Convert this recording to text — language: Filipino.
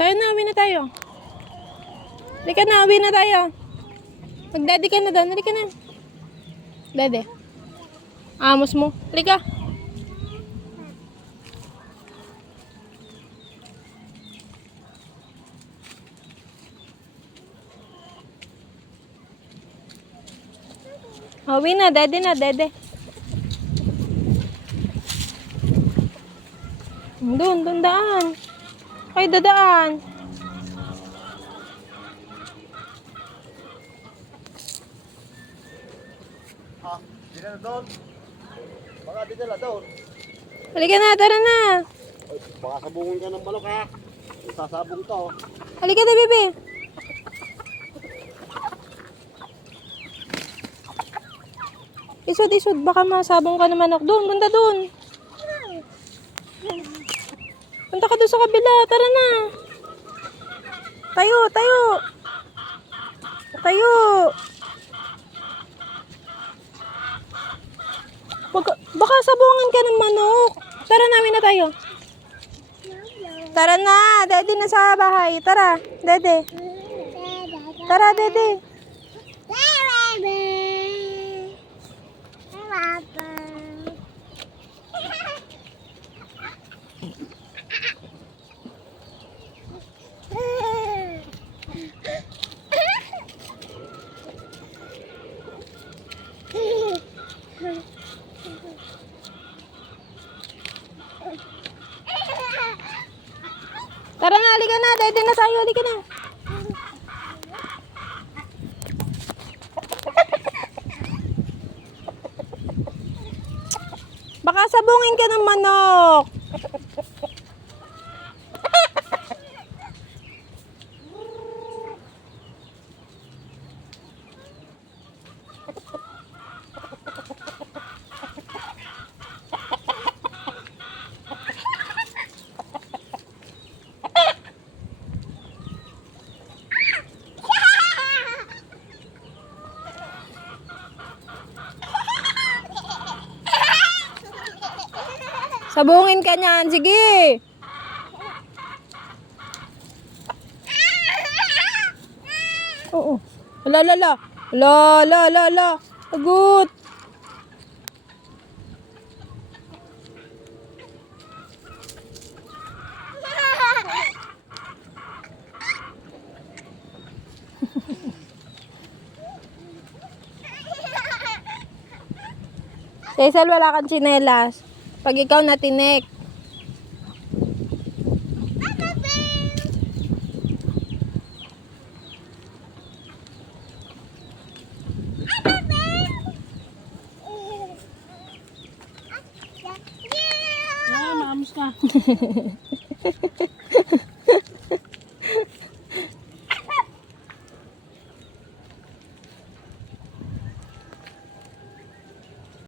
Tayo na, uwi na tayo. Halika na, uwi na tayo. Mag-daddy ka na doon. Halika na. Daddy. Amos mo. Halika. Uwi na, daddy na, daddy. Doon daan. Ay, dadaan. Di na doon. Baka di na doon. Halika na, tara na. Baka sabungon ka ng balok ha. Sasabong to. Halika na, bebe. Isod, baka masabong ka ng manok. Doon, bunda doon. Punta ka doon sa kabila, tara na. Tayo. Baka sabungan ka ng manok. Tara na, uwi na tayo. Tara na, daddy na sa bahay. Tara, daddy. Tara, daddy. Tara na, halika na. Daddy na tayo, halika na. Baka sabungin ka ng manok. Sabungin ka niyan, sige. Oo. La. Agut. Cecil, wala kang tsinelas. Pag ikaw natinik. Maamos ka.